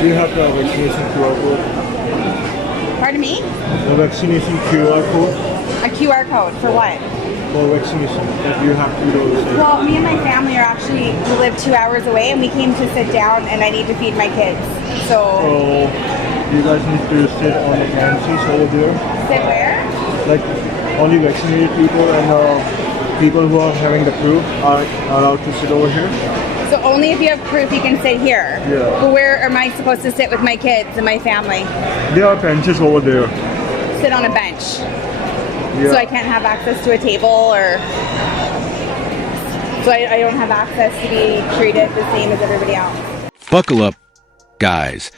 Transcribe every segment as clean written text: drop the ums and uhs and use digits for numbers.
Do you have the vaccination QR code? Pardon me? The vaccination QR code? A QR code for what? For vaccination that you have to do. Well, me and my family are actually, we live 2 hours away and we came to sit down and I need to feed my kids. So you guys need to sit on the benches over there. Sit where? Like only vaccinated people and people who are having the proof are allowed to sit over here. So only if you have proof you can sit here? Yeah. But where am I supposed to sit with my kids and my family? There are benches over there. Sit on a bench? Yeah. So I can't have access to a table or... So I don't have access to be treated the same as everybody else? Buckle up, guys.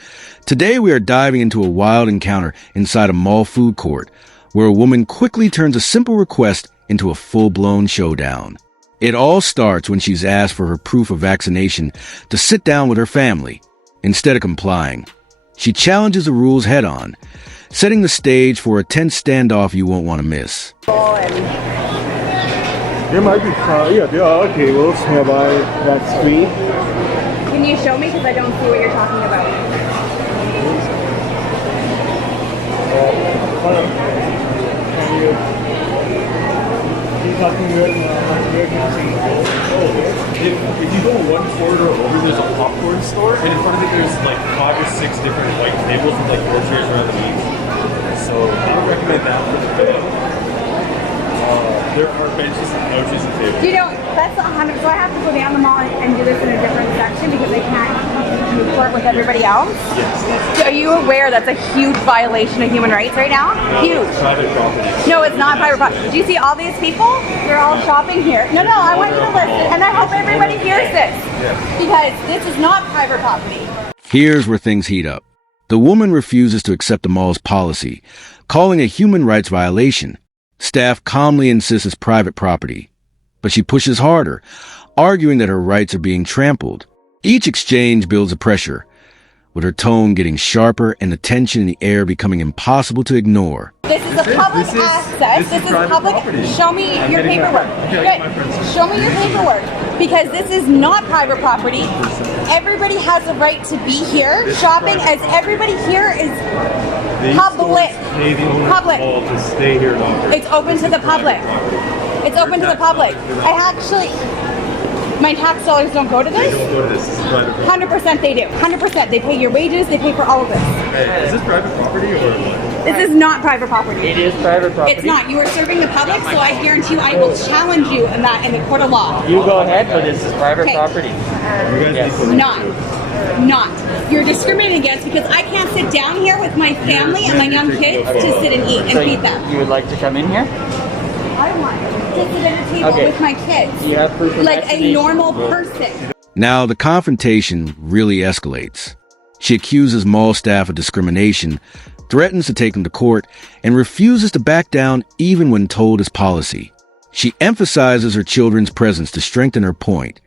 Today we are diving into a wild encounter inside a mall food court where a woman quickly turns a simple request into a full-blown showdown. It all starts when she's asked for her proof of vaccination to sit down with her family. Instead of complying, she challenges the rules head-on, setting the stage for a tense standoff you won't want to miss. There might be, there are tables nearby that street. Can you show me? Because I don't see what you're talking about. If you go one corridor over, there's a popcorn store, and in front of it there's like 5 or 6 different white tables with like groceries around the each. So I would recommend that for the bed. There are benches and couches and tables. You know, that's 100. So I have to go down the mall and do this in a different section because I can't report with everybody else. Yes. So are you aware that's a huge violation of human rights right now? Huge. Private property. No, it's not private property. Do you see all these people? They're all shopping here. No, I want you to listen, and I hope everybody hears this because this is not private property. Here's where things heat up. The woman refuses to accept the mall's policy, calling a human rights violation. Staff calmly insists it's private property, but she pushes harder, arguing that her rights are being trampled. Each exchange builds a pressure, with her tone getting sharper and the tension in the air becoming impossible to ignore. This is a public access. This is public. Property. Show me your paperwork. Good. Show me your paperwork because this is not private property. Everybody has a right to be here shopping, as everybody here is public. Public. To stay here longer. It's open to the public. It's open to the public. I actually, my tax dollars don't go to They this. don't go to this. This is private property. 100% they do. 100%. They pay your wages. They pay for all of this. Hey, is this private property or what? This is not private property. It is private property. It's not. You are serving the public, so I guarantee you I will challenge you in that in the court of law. You go ahead, but this is private Okay. property. Yes. Not. You're discriminating against because I can't sit down here with my family and my young kids to sit and eat and feed them. You would like to come in here? I want to sit at a table Okay. with my kids. You have proof of Like a vaccination. normal person. Now the confrontation really escalates. She accuses mall staff of discrimination, threatens to take them to court, and refuses to back down even when told his policy. She emphasizes her children's presence to strengthen her point,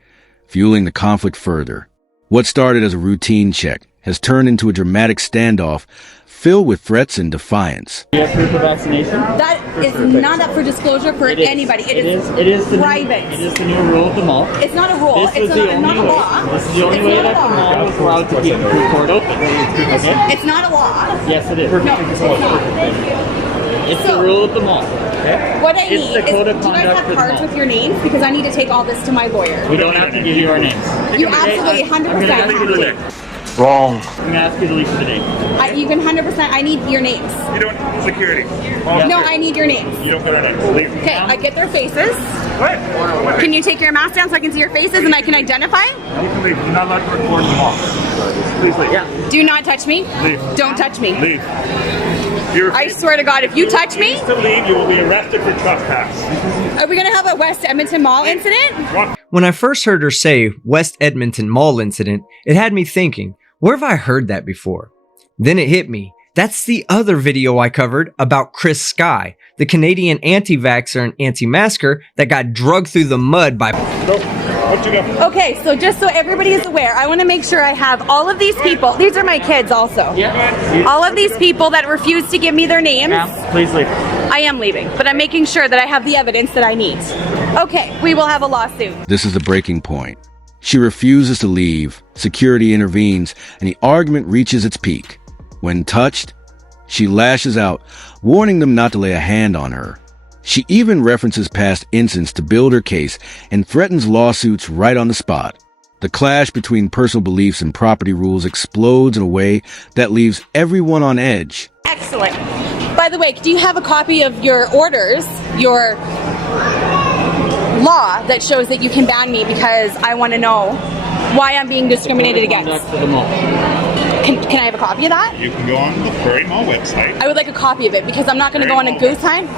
fueling the conflict further. What started as a routine check has turned into a dramatic standoff filled with threats and defiance. You have proof of vaccination? That is not up for disclosure for anybody. It is private. It is the new rule of the mall. It's not a rule. This is the only not a way. law. This is the only way that the mall is allowed to keep the food court open. Okay? It's not a law. Yes, it is. No, it's not. It's So- the rule of the mall. Okay? What I It's need the is, code do of you guys conduct have for the cards mall. with your names? Because I need to take all this to my lawyer. We don't have to give you our names. You absolutely 100% have to. Wrong. I'm going to ask you to leave for the day. You can 100%, I need your names. You don't security. No, I need your names. You don't put our names. Leave. Okay, I get their faces. What? Can you take your mask down so I can see your faces and I can identify? You can leave. You're not allowed to record them off. Please leave. Yeah. Do not touch me. Leave. Don't touch me. Leave. You're I swear to God, if you touch me, to leave, you will be arrested for trespass. are we going to have a West Edmonton Mall incident? When I first heard her say West Edmonton Mall incident, it had me thinking, where have I heard that before? Then it hit me. That's the other video I covered about Chris Sky, the Canadian anti-vaxxer and anti-masker that got drugged through the mud by... Okay, so just so everybody is aware, I want to make sure I have all of these people. These are my kids also. Yeah. All of these people that refuse to give me their names. Ma'am, please leave. I am leaving, but I'm making sure that I have the evidence that I need. Okay, we will have a lawsuit. This is the breaking point. She refuses to leave. Security intervenes, and the argument reaches its peak. When touched, she lashes out, warning them not to lay a hand on her. She even references past incidents to build her case and threatens lawsuits right on the spot. The clash between personal beliefs and property rules explodes in a way that leaves everyone on edge. Excellent. By the way, do you have a copy of your orders, your law that shows that you can ban me because I want to know why I'm being discriminated against? Can I have a copy of that? You can go on the Prairie Mall website. I would like a copy of it because I'm not going to go on a goose hunt.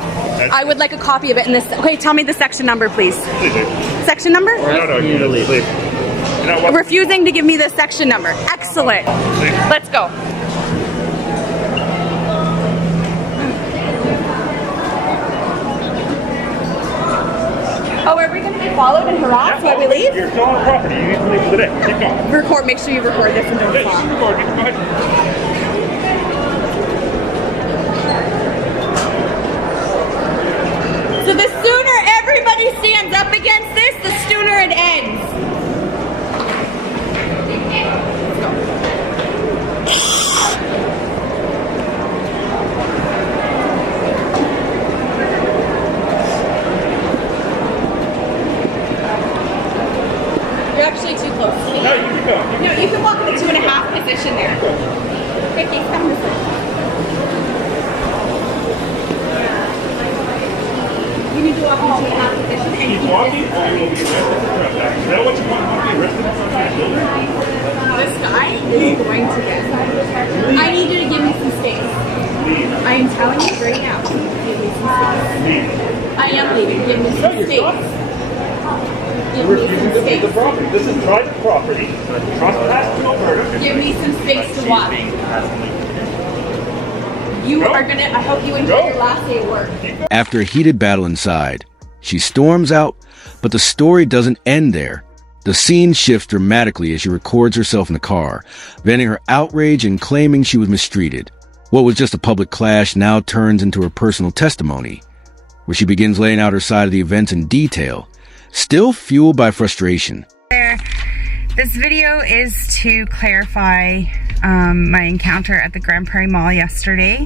I would like a copy of it in this. Okay, tell me the section number, please. Please do. Section number? No, you need to leave. You know what? Refusing to give me the section number. Excellent. Let's go. Oh, are we going to be followed and harassed while we leave? You're still on property. You need to leave for the day. Keep going. Record. Make sure you record this and don't Yes, stop. record. Go ahead. So the sooner everybody stands up against this, the sooner it ends. You're actually too close. No, you keep going. No, you can walk in the 2.5 position there. Vicky, come this way. You need to walk in the 2.5 position and Keep keep walking this. or you will be arrested. Is that what you want to be arrested for? This guy is going to get. I need you to give me some space. I am telling you right now. Give me some space. I am leaving. Give me some space. Give me some space. The property. This is private property. Trespass to Alberta. Give me some space to walk. You are gonna. I hope you enjoy your last day of work. After a heated battle inside, she storms out, but the story doesn't end there. The scene shifts dramatically as she records herself in the car, venting her outrage and claiming she was mistreated. What was just a public clash now turns into her personal testimony, where she begins laying out her side of the events in detail, still fueled by frustration. This video is to clarify my encounter at the Grand Prairie Mall yesterday,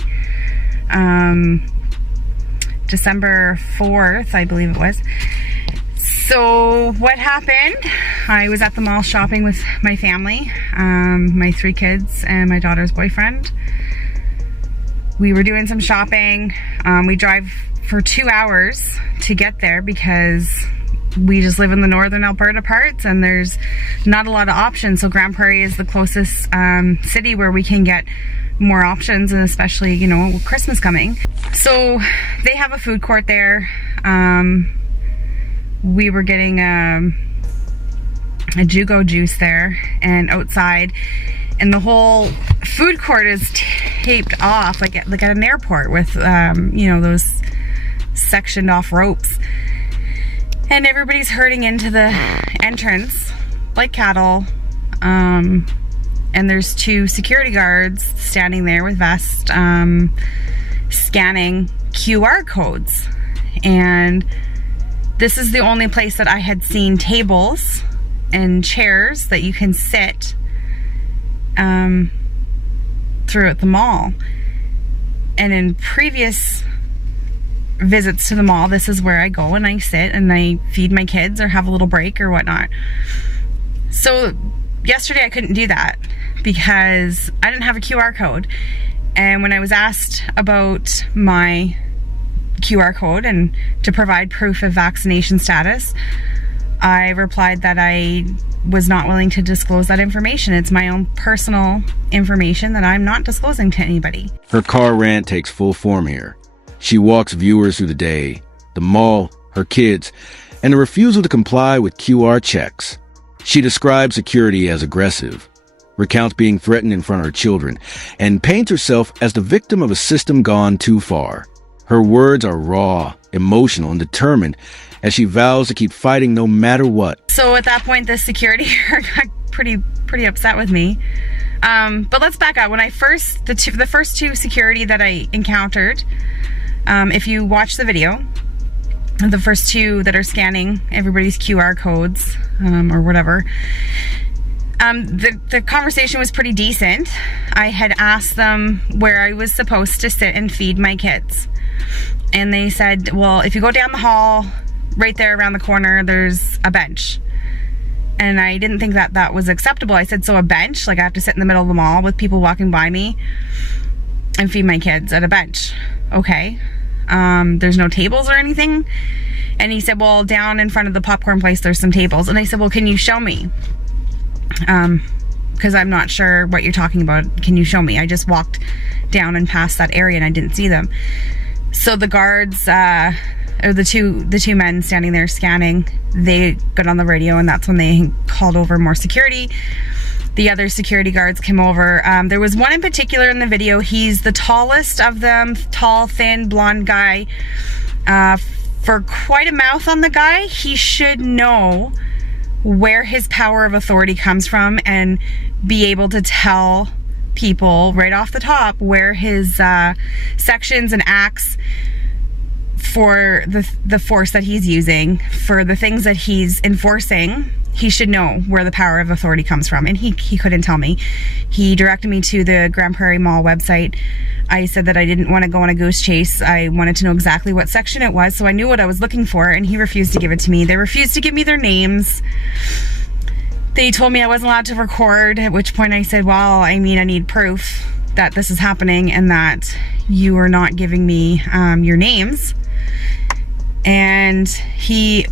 December 4th, I believe it was. So what happened, I was at the mall shopping with my family, my 3 kids and my daughter's boyfriend. We were doing some shopping. We drive for 2 hours to get there because we just live in the northern Alberta parts and there's not a lot of options. So Grand Prairie is the closest city where we can get more options, and especially, you know, with Christmas coming. So they have a food court there. We were getting a Jugo juice there, and outside, and the whole food court is taped off like at an airport with you know, those sectioned off ropes, and everybody's herding into the entrance like cattle, and there's 2 security guards standing there with vests, scanning QR codes. And this is the only place that I had seen tables and chairs that you can sit throughout the mall. And in previous visits to the mall, this is where I go and I sit and I feed my kids or have a little break or whatnot. So yesterday I couldn't do that because I didn't have a QR code. And when I was asked about my QR code and to provide proof of vaccination status, I replied that I was not willing to disclose that information. It's my own personal information that I'm not disclosing to anybody. Her car rant takes full form here. She walks viewers through the day, the mall, her kids, and the refusal to comply with QR checks. She describes security as aggressive, recounts being threatened in front of her children, and paints herself as the victim of a system gone too far. Her words are raw, emotional, and determined as she vows to keep fighting no matter what. So at that point, the security got pretty upset with me. But let's back up. When I first, the first 2 security that I encountered, if you watch the video, the first two that are scanning everybody's QR codes, or whatever. The conversation was pretty decent. I had asked them where I was supposed to sit and feed my kids. And they said, well, if you go down the hall, right there around the corner, there's a bench. And I didn't think that that was acceptable. I said, so a bench? Like I have to sit in the middle of the mall with people walking by me and feed my kids at a bench? Okay. There's no tables or anything? And he said, well, down in front of the popcorn place, there's some tables. And I said, well, can you show me? Because I'm not sure what you're talking about. Can you show me? I just walked down and past that area and I didn't see them. So the guards, or the two men standing there scanning, they got on the radio, and that's when they called over more security. The other security guards came over. There was one in particular in the video. He's the tallest of them, tall, thin, blonde guy. For quite a mouth on the guy, he should know where his power of authority comes from and be able to tell people right off the top where his sections and acts for the force that he's using, for the things that he's enforcing. He should know where the power of authority comes from, and he couldn't tell me. He directed me to the Grand Prairie Mall website. I said that I didn't want to go on a goose chase. I wanted to know exactly what section it was, so I knew what I was looking for, and he refused to give it to me. They refused to give me their names. They told me I wasn't allowed to record, at which point I said, well, I mean, I need proof that this is happening and that you are not giving me your names. And he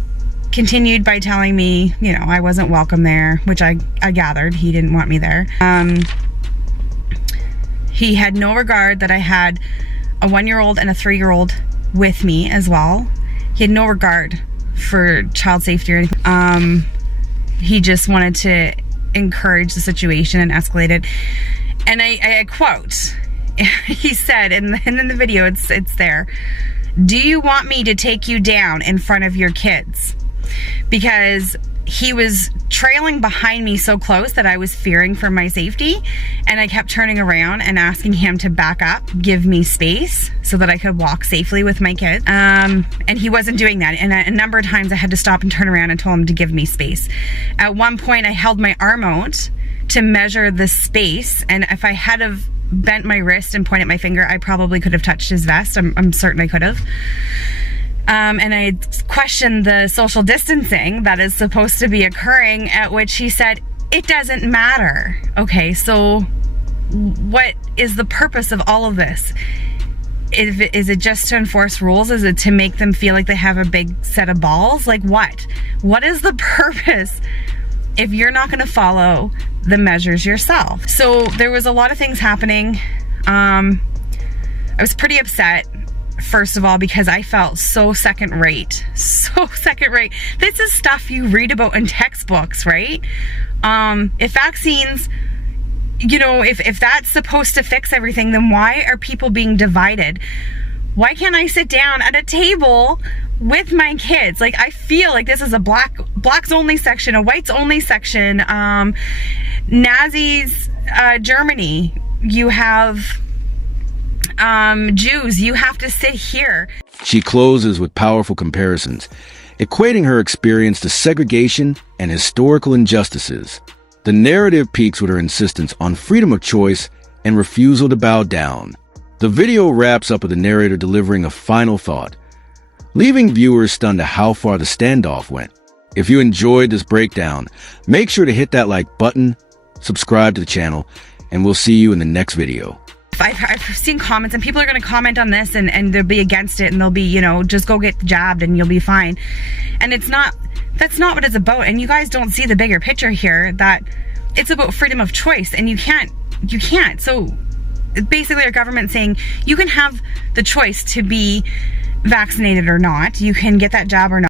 continued by telling me, you know, I wasn't welcome there, which I gathered he didn't want me there. He had no regard that I had a 1-year-old and a 3-year-old with me as well. He had no regard for child safety or anything. He just wanted to encourage the situation and escalate it. And I quote, he said, and in the video it's there, "Do you want me to take you down in front of your kids?" Because he was trailing behind me so close that I was fearing for my safety, and I kept turning around and asking him to back up, give me space so that I could walk safely with my kids. And he wasn't doing that, and a number of times I had to stop and turn around and tell him to give me space. At one point I held my arm out to measure the space, and if I had have bent my wrist and pointed my finger, I probably could have touched his vest. I'm certain I could have. And I questioned the social distancing that is supposed to be occurring, at which he said, it doesn't matter. Okay, so what is the purpose of all of this? Is it just to enforce rules? Is it to make them feel like they have a big set of balls? Like what? What is the purpose if you're not going to follow the measures yourself? So there was a lot of things happening. I was pretty upset. First of all, because I felt so second rate. This is stuff you read about in textbooks, right? If vaccines, you know, if that's supposed to fix everything, then why are people being divided? Why can't I sit down at a table with my kids? Like, I feel like this is a blacks only section, a whites only section. Nazis, Germany, you have Jews, you have to sit here. She closes with powerful comparisons, equating her experience to segregation and historical injustices. The narrative peaks with her insistence on freedom of choice and refusal to bow down. The video wraps up with the narrator delivering a final thought, leaving viewers stunned to how far the standoff went. If you enjoyed this breakdown, make sure to hit that like button, subscribe to the channel, and we'll see you in the next video. I've seen comments, and people are going to comment on this and they'll be against it, and they'll be, you know, just go get jabbed and you'll be fine. And that's not what it's about. And you guys don't see the bigger picture here, that it's about freedom of choice, and you can't. So basically our government saying you can have the choice to be vaccinated or not. You can get that jab or not.